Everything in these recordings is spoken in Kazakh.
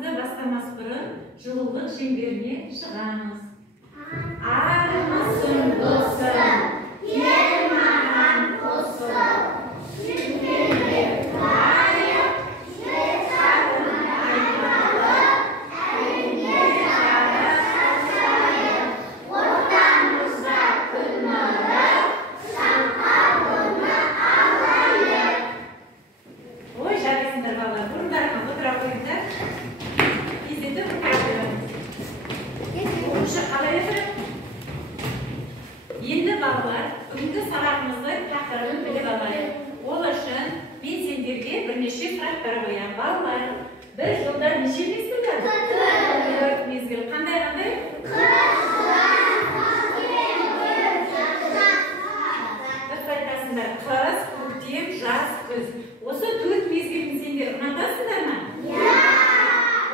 сабағымызды бастамас бұрын жылулық шеңберіне шығамыз. Армысың досым, кел маған қосыл, жүргенде лайық, жүрсағын айталық, әлемге жарасайық, ортамызда күн нұры, самғауыны алайық. Ой, жарайсыңдар балалар, бұрындарыңа отыра қойыңдар. Кездетіп отыра қойыңыз. Оқушы қалай отырып? Енді балалар, бүгінгі сабағымыздың тақырыбын біліп алайық. Ол үшін мен сендерге бірнеше сұрақтар қоямын. Балалар, бір жылда неше мезгіл бар? 4 мезгіл. Қандай? Дұрыс айтасыңдар. Қыс, көктем, жаз, күз. Осы 4 мезгілін сендер ұнатасыңдар ма?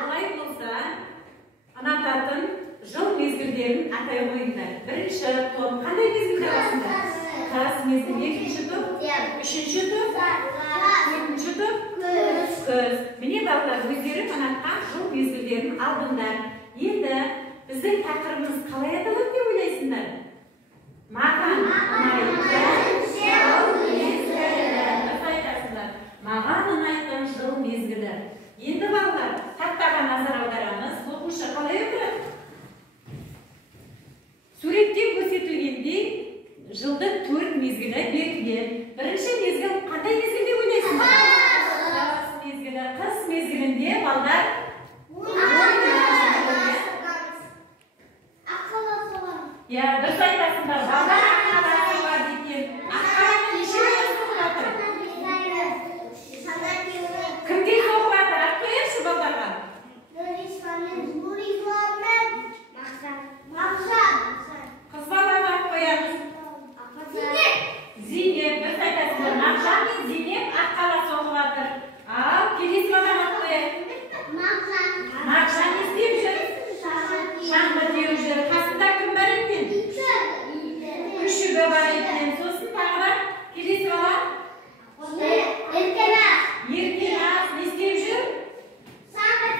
Олай болса, ұнататын жыл мезгілдерін атай қойыңдар. Бірінші топ қандай мезгілде басыңдар? Қыс мезгілі, екінші топ, үшінші топ, төртінші топ, күз. Міне балалар, өздері ұнатқан жыл мезгілдерін алдыңдар. Енді біздің тақырыбымыз қалай аталады деп ойлайсыңдар? Маған ұнайтын жыл мезгілі. Дұрыс айтасыңдар. Маған ұнайтын жыл мезгілі. Енді балалар, тақтаға назар аударамыз. Оқушы қалай отырады? Суретте көрсетілгендей жылды 4 мезгілі белгіленген. Бірінші мезгіл қандай мезгіл деп ойлайсыңдар? Жаз мезгілі. Қыс мезгілінде балдар дұрыс айтасыңдар. Балдар аққаласы бар екен. Аққаланы неше рет соғып жатыр? Кімге соғып жатыр? Айтып қояйықшы балдарға. Қыз балаға айтып қоямыз. Зейнеп, дұрыс айтасыңдар. Мағжан мен Зейнеп аққала соғып жатыр. Ал келесі балаға айтып қояйық. Мағжан не істеп жүр? Шаңғы теуіп жүр. Қасында кім бар екен? Күшігі бар екен. Сосын тағы келесі бала? Еркеназ не істеп жүр?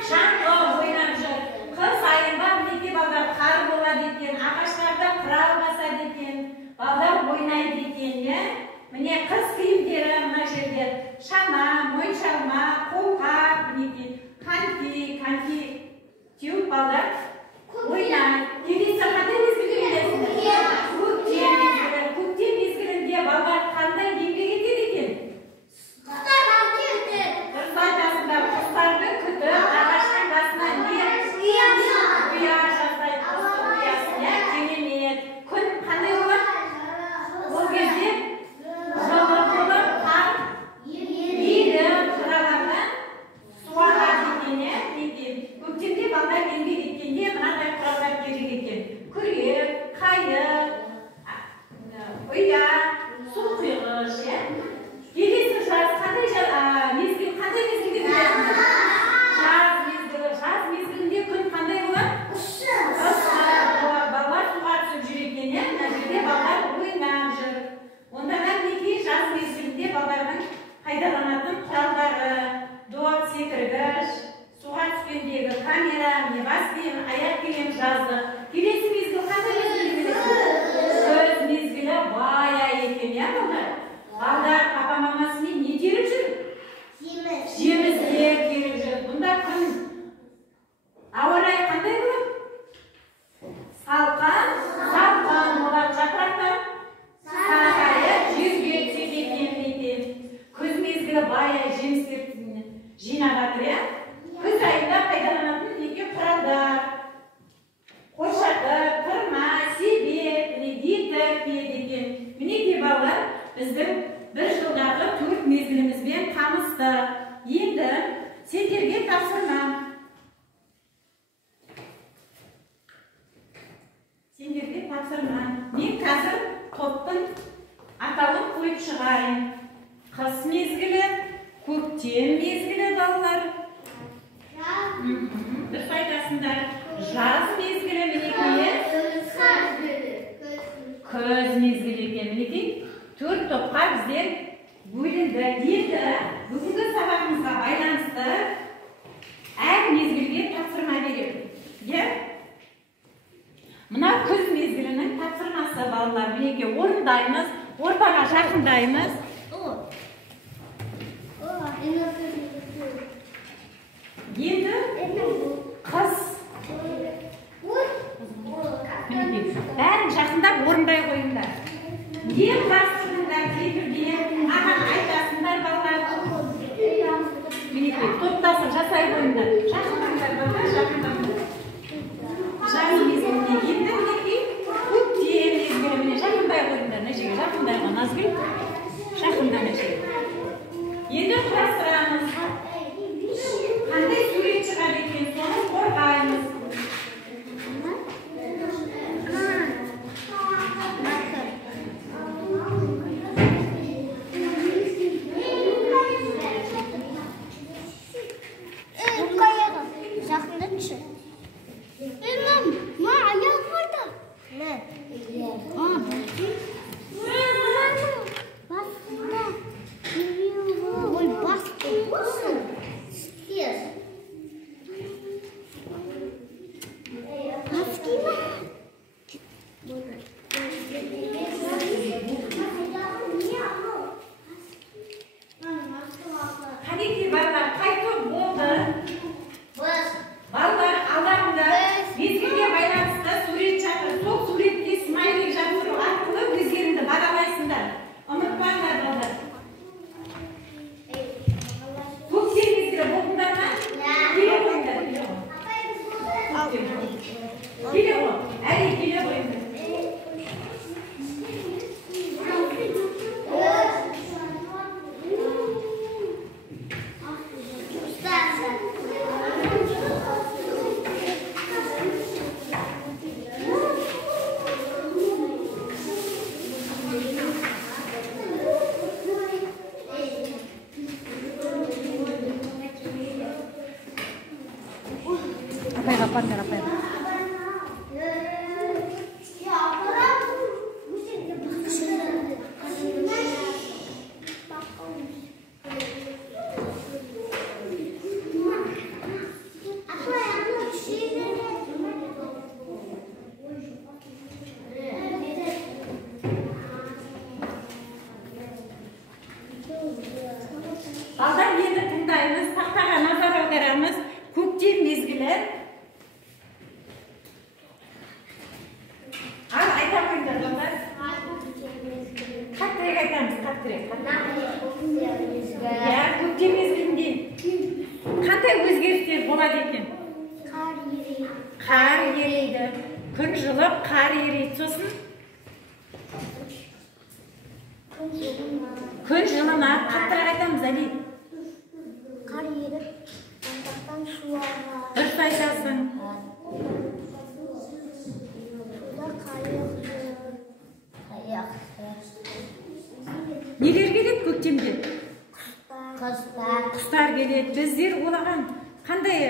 Шаңғы ойнап жүр. Қыс айында мінеке балдар қар болады екен, ағаштарда құрал басады екен, балдар ойнайды екен. Міне қыз киімдері мына жерде шана, мойыншалма, қолғап, мінеке коньки теуіп балдар ойнайды. Келесі қандай мезгілде ойлайсыңдар? Көктем мезгілі. Көктем мезгілінде балдар қандай еңбек етеді екен? Дұрыс айтасыңдар. Құстарды күтіп, ағаштың басына ұя жасайды. Құстың ұясына керемет. Күн қандай болады? Ол кезде жылы болып, қар еріп, қыралардан суарады екен. Көктемде балдар еңбек еткенде мынадай құралдар керек екен. Күрек, қайық, ұя, су құйғыш. Келесі жаз қандай мезгіл деп ойлайсыңдар? Жаз мезгілі. Жаз мезгілінде күн қандай болады? Балалар суға түсіп жүр екен. Мына жерде балалар ойнап жүр. Онда мінеки жаз мезгілінде балалардың пайдаланатын құралдары, доп, секіргіш, суға түскендегі камера, бас киім, аяқ киім жаздық. Келесі мезгіл қандай мезгіл деп ойлайсыңдар? Күз мезгілі бая екен, балалар? Балдар папа-мамасымен не теріп жүр? Жемістер теріп жүр. Бұнда күн ауа райы қандай болады? Салқын болады. Жапырақтар сарғайып жерге түседі екен. Күз мезгілі бая жемістер жинап жатыр. Күз айында пайдаланатын неге құралдар? Қоршатыр, қырма, себет, гитар киеді екен. Мінеке балалар, біздің бір жылдағы 4 мезгілімізбен таныстық. Енді сендерге тапсырма. Мен қазір топтың атауын қойып шығайын. Қыс мезгілі, көктем мезгілі балалар. Дұрыс айтасыңдар. Жаз мезгілі мінекей. Күз мезгілі екен мінекей. 4 топқа біздер бөлінді. Енді бүгінгі сабағымызға байланысты әр мезгілге Мына күз мезгілінің тапсырмасы балалар, мінекей орындаймыз, ортаға жақындаймыз. Енді қыз. Бәрін жақындап орындай қойыңдар. Ең бастығындар кейбірден маған айтасыңдар балалар. Мінекей топтасып жасай қойыңдар. Жақындаңдар балалар, жақындаңдар. Жаңы мезгіліне енді мінекей көктем мезгіліне жақындай қойыңдар. Мына жерге жақындай ғой Назгүл. Жақында мына жерге. Енді құрастырамыз. Қандай сурет шығады екен, соны қорғаймыз. Балдар енді тыңдаймыз, тақтаға назар аударамыз. Көктем мезгілі. Ал айта қойыңдар балдар. Қаттырек айтамыз, қаттырек. Көктем мезгілінде қандай өзгерістер болады екен? Қар ерейді. Күн жылып, қар ерейді. Сосын күн жылына қаттырақ айтамыз, Әли. Қар еріп, жантақтан су ағады. Дұрыс айтасың. Суда қайық. Нелер келеді көктемде? Құстар. Құстар келеді. Біздер олаған қандай?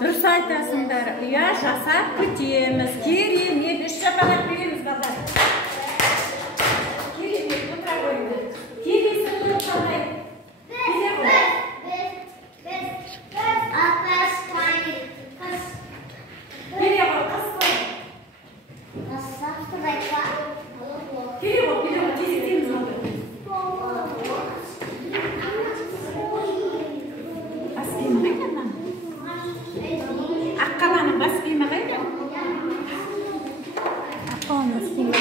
Дұрыс айтасыңдар. Ұя жасап күтеміз. Керемет, 3 шапалақ береміз балдар. Керемет, отыра қойыңдар. Келесі тұрып қалай. Аққаланың бас киімі қайда? Аққаланың бас киімі.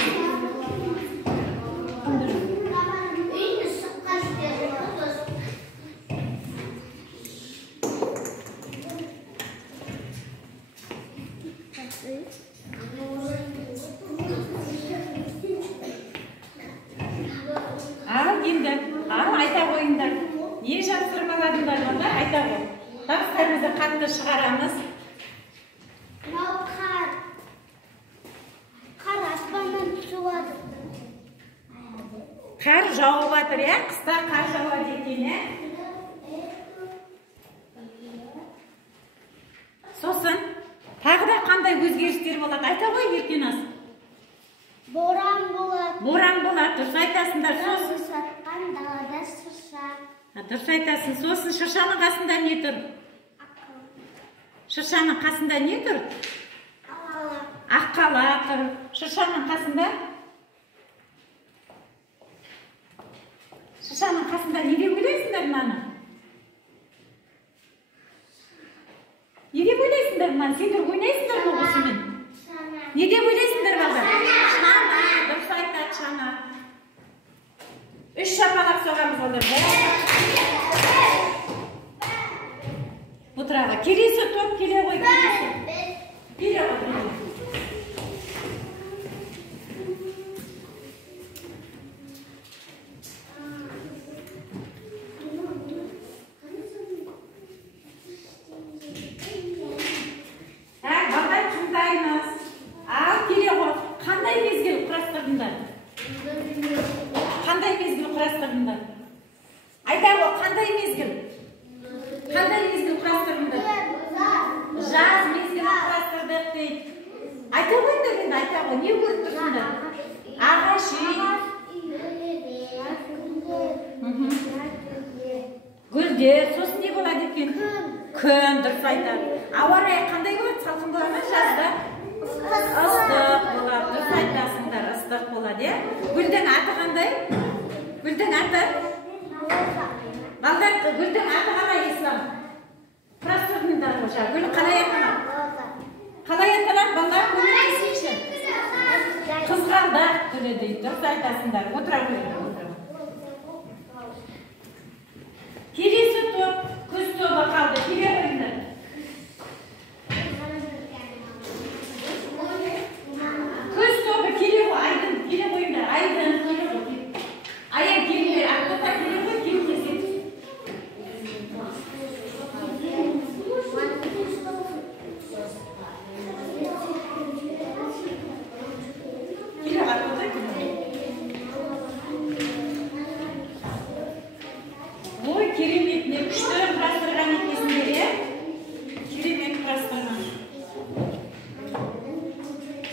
Ал енді, айта қойыңдар. Не жапсырмаладыңдар онда айта қой. Дауыстарымызды қатты шығарамыз. Мынау қар. Қар аспаннан түсіп. Қар жауып жатыр, қыста қар жауады екен, Сосын тағы да қандай өзгерістер болады? Айта қой, Еркеназ. Боран болады. Боран болады, дұрыс айтасыңдар. Сосын сатқан далада шырша. Дұрыс айтасың. Сосын шыршаның қасында не тұр? Шыршаның қасында не тұр? Аққала тұр. Шыршаның қасында? Шыршаның қасында не деп ойлайсыңдар мынаны? Не деп ойлайсыңдар мынаны? Сендер ойнайсыңдар ма осымен? Не деп ойлайсыңдар балдар? Шана, дұрыс айтады шана. 3 шапалақ соғамыз балдар. Отыраға. Келесі топ келе ғой. Келе ғой. Балдар тыңдаймыз. Ал келе ғой. Қандай мезгіл құрастырдыңдар? Қандай мезгіл құрастырдыңдар? Айта ғой, қандай мезгіл? Қандай мезгіл құрастырдыңдар? Жаз мезгілін құрастырдық дейді. Айта қойыңдар енді, айта ғой, не көріп тұрсыңдар? Ағаш үй. Гүлдер, сосын не болады екен? Күн, дұрыс айтады. Ауа райы қандай болады? Салқын болады ма жазда? Ыстық болады, дұрыс айтасыңдар, ыстық болады, е? Гүлдің аты қандай? Гүлдің аты? Балдар, гүлдің аты қалай ислам? Құрастырдыңдар ғой, гүл қалай аталады? Қалай аталады, балдар? Көмектесейші. Қызғалдақ гүлі дейді, дұрыс айтасыңдар. Отыра қойыңдар. Келесі топ, күз тобы қалды. Келе қойыңдар. Күз тобы келе ғой, айдын. Келе қойыңдар, айдын. Келе ғой. Аян келіңдер, ақтота келе ғой, кем кезек. Келе ақтота келе. Ой, керемет, не күшті құрастырған екесіңдер, е? Керемет құрастырған.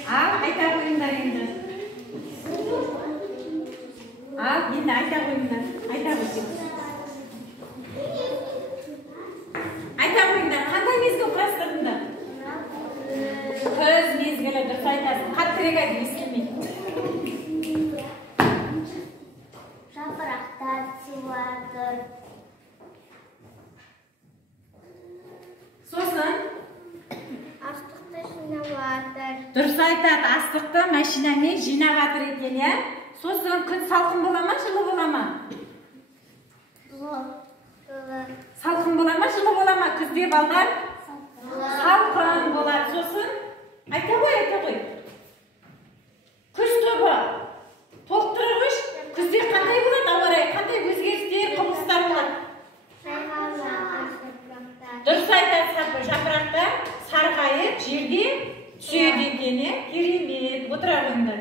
Ал, айта қойыңдар енді. Ал, енді айта қойыңдар. Айта қойыңдар. Айта қойыңдар, қандай мезгіл құрастырдыңдар? Күз мезгілі, дұрыс айтасың. Қаттырек айтып естілмейді. Жапырақтар сыйладыр. Сосын? Астықты жинаватыр. Дұрыс айтады, астықты машинамен жинағатыр екен, е? Сосын күн салқын бола ма, жылы бола ма? Салқын бола ма, жылы бола ма? Күзде балдар? Салқын болады. Сосын? Айта қой. Күз тобы. Толықтырғыш. Күзде қандай болады ауа райы? Қандай өзгерістер, құбылыстар болады? Дұрыс айтады, жапырақта сарғайып, жерде түседі екен, е? Керемет. Отыра қойыңдар.